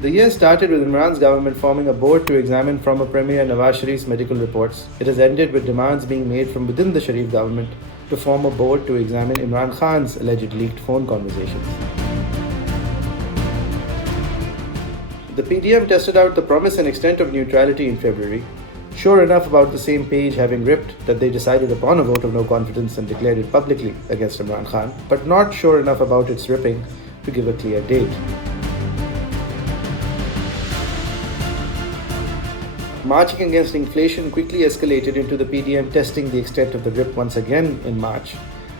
The year started with Imran's government forming a board to examine former Premier Nawaz Sharif's medical reports. It has ended with demands being made from within the Sharif government to form a board to examine Imran Khan's alleged leaked phone conversations. The PDM tested out the promise and extent of neutrality in February, sure enough about the same page having ripped that they decided upon a vote of no confidence and declared it publicly against Imran Khan, but not sure enough about its ripping to give a clear date. Marching against inflation quickly escalated into the PDM testing the extent of the rip once again in March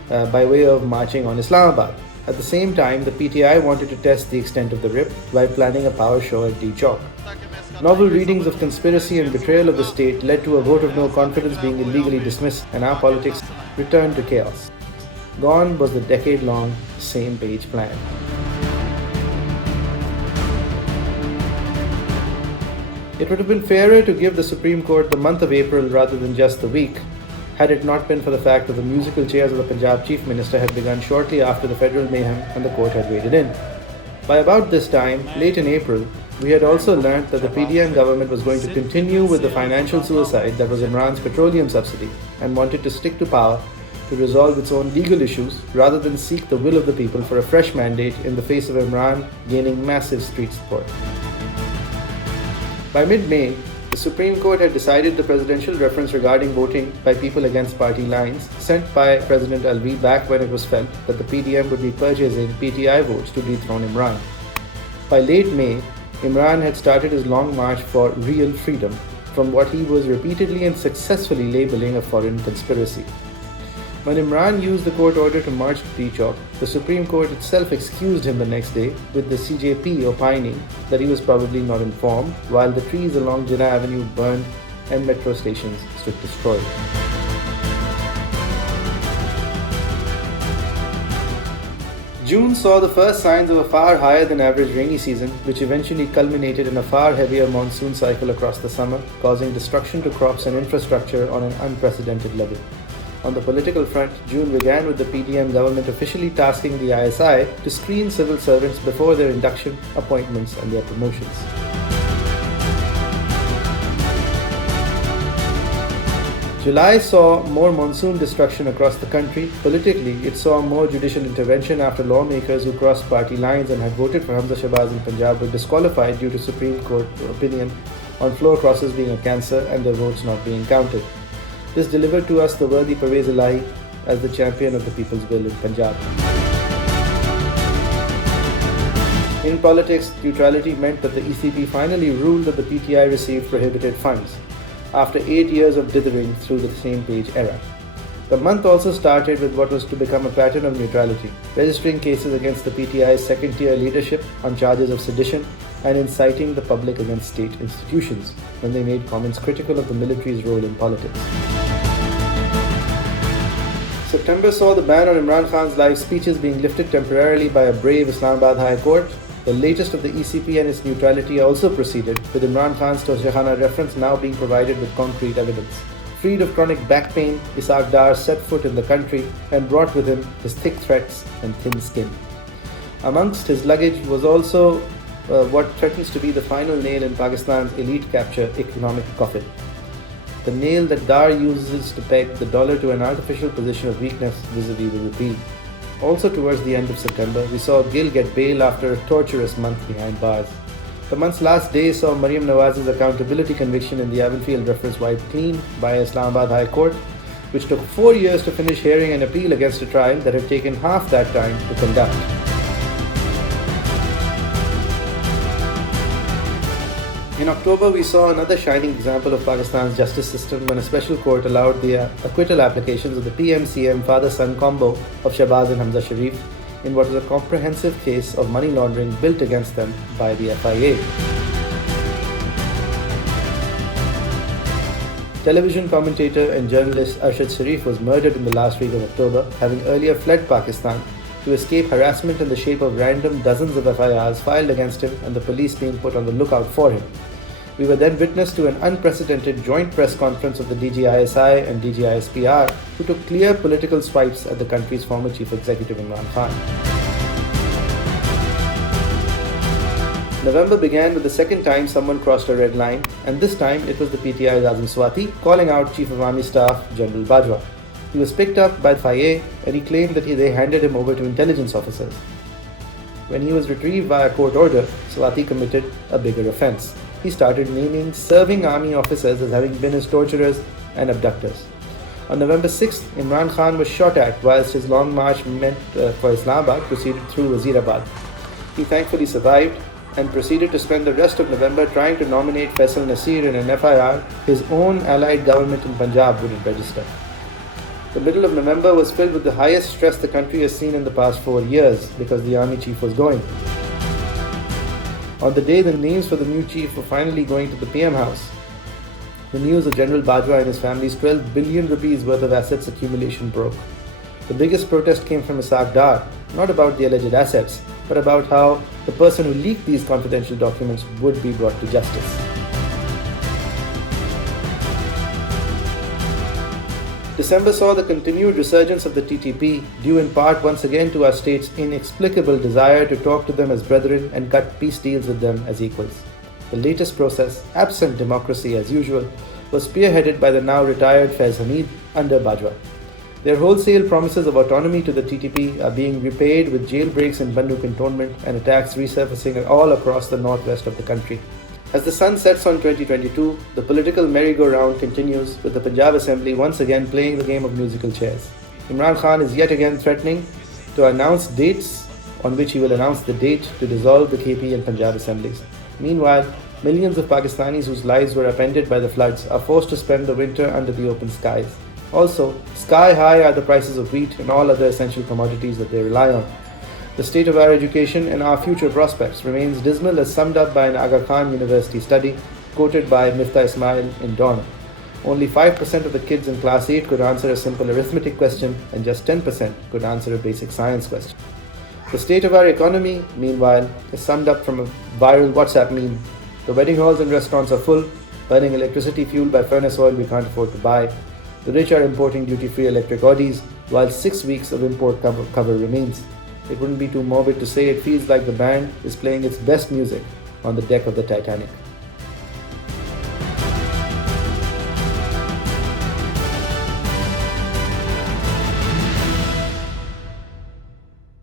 by way of marching on Islamabad. At the same time, the PTI wanted to test the extent of the rip by planning a power show at D Chowk. Novel readings of conspiracy and betrayal of the state led to a vote of no confidence being illegally dismissed, and our politics returned to chaos. Gone was the decade-long same-page plan. It would have been fairer to give the Supreme Court the month of April rather than just the week, had it not been for the fact that the musical chairs of the Punjab Chief Minister had begun shortly after the federal mayhem and the court had waded in. By about this time, late in April, we had also learnt that the PDM government was going to continue with the financial suicide that was Imran's petroleum subsidy and wanted to stick to power to resolve its own legal issues rather than seek the will of the people for a fresh mandate in the face of Imran gaining massive street support. By mid-May, the Supreme Court had decided the presidential reference regarding voting by people against party lines sent by President Alvi back when it was felt that the PDM would be purchasing PTI votes to dethrone Imran. By late May, Imran had started his long march for real freedom from what he was repeatedly and successfully labeling a foreign conspiracy. When Imran used the court order to march to D Chowk, the Supreme Court itself excused him the next day, with the CJP opining that he was probably not informed, while the trees along Jinnah Avenue burned and metro stations stood destroyed. June saw the first signs of a far higher than average rainy season, which eventually culminated in a far heavier monsoon cycle across the summer, causing destruction to crops and infrastructure on an unprecedented level. On the political front, June began with the PDM government officially tasking the ISI to screen civil servants before their induction, appointments, and their promotions. July saw more monsoon destruction across the country. Politically, it saw more judicial intervention after lawmakers who crossed party lines and had voted for Hamza Shahbaz in Punjab were disqualified due to Supreme Court opinion on floor crosses being a cancer and their votes not being counted. This delivered to us the worthy Pervez Elahi as the champion of the people's will in Punjab. In politics, neutrality meant that the ECP finally ruled that the PTI received prohibited funds, after 8 years of dithering through the same-page era. The month also started with what was to become a pattern of neutrality, registering cases against the PTI's second-tier leadership on charges of sedition and inciting the public against state institutions when they made comments critical of the military's role in politics. September saw the ban on Imran Khan's live speeches being lifted temporarily by a brave Islamabad High Court. The latest of the ECP and its neutrality also proceeded, with Imran Khan's Toshakhana reference now being provided with concrete evidence. Freed of chronic back pain, Isaaq Dar set foot in the country and brought with him his thick threats and thin skin. Amongst his luggage was also what threatens to be the final nail in Pakistan's elite capture economic coffin. The nail that Dar uses to peg the dollar to an artificial position of weakness vis-a-vis the rupee. Also towards the end of September, we saw Gill get bail after a torturous month behind bars. The month's last day saw Maryam Nawaz's accountability conviction in the Avonfield reference wiped clean by Islamabad High Court, which took 4 years to finish hearing an appeal against a trial that had taken half that time to conduct. In October, we saw another shining example of Pakistan's justice system when a special court allowed the acquittal applications of the PM-CM father-son combo of Shahbaz and Hamza Sharif in what was a comprehensive case of money laundering built against them by the FIA. Television commentator and journalist Arshad Sharif was murdered in the last week of October, having earlier fled Pakistan to escape harassment in the shape of random dozens of FIRs filed against him and the police being put on the lookout for him. We were then witness to an unprecedented joint press conference of the DGISI and DGISPR, who took clear political swipes at the country's former chief executive Imran Khan. November began with the second time someone crossed a red line, and this time it was the PTI's Azim Swati calling out Chief of Army Staff General Bajwa. He was picked up by FIA and he claimed that they handed him over to intelligence officers. When he was retrieved via court order, Swati committed a bigger offence. He started naming serving army officers as having been his torturers and abductors. On November 6th, Imran Khan was shot at whilst his long march meant for Islamabad proceeded through Wazirabad. He thankfully survived and proceeded to spend the rest of November trying to nominate Faisal Nasir in an FIR his own allied government in Punjab wouldn't register. The middle of November was filled with the highest stress the country has seen in the past 4 years because the army chief was going. On the day the names for the new chief were finally going to the PM house, the news of General Bajwa and his family's 12 billion rupees worth of assets accumulation broke. The biggest protest came from Isaac Dar, not about the alleged assets, but about how the person who leaked these confidential documents would be brought to justice. December saw the continued resurgence of the TTP, due in part once again to our state's inexplicable desire to talk to them as brethren and cut peace deals with them as equals. The latest process, absent democracy as usual, was spearheaded by the now retired Faiz Hamid under Bajwa. Their wholesale promises of autonomy to the TTP are being repaid with jailbreaks in Bandu cantonment and attacks resurfacing all across the northwest of the country. As the sun sets on 2022, the political merry-go-round continues, with the Punjab Assembly once again playing the game of musical chairs. Imran Khan is yet again threatening to announce dates on which he will announce the date to dissolve the KP and Punjab Assemblies. Meanwhile, millions of Pakistanis whose lives were upended by the floods are forced to spend the winter under the open skies. Also, sky high are the prices of wheat and all other essential commodities that they rely on. The state of our education and our future prospects remains dismal as summed up by an Aga Khan University study quoted by Miftah Ismail in Dawn. Only 5% of the kids in class 8 could answer a simple arithmetic question and just 10% could answer a basic science question. The state of our economy, meanwhile, is summed up from a viral WhatsApp meme. The wedding halls and restaurants are full, burning electricity fueled by furnace oil we can't afford to buy. The rich are importing duty-free electric Audis, while 6 weeks of import cover remains. It wouldn't be too morbid to say it feels like the band is playing its best music on the deck of the Titanic.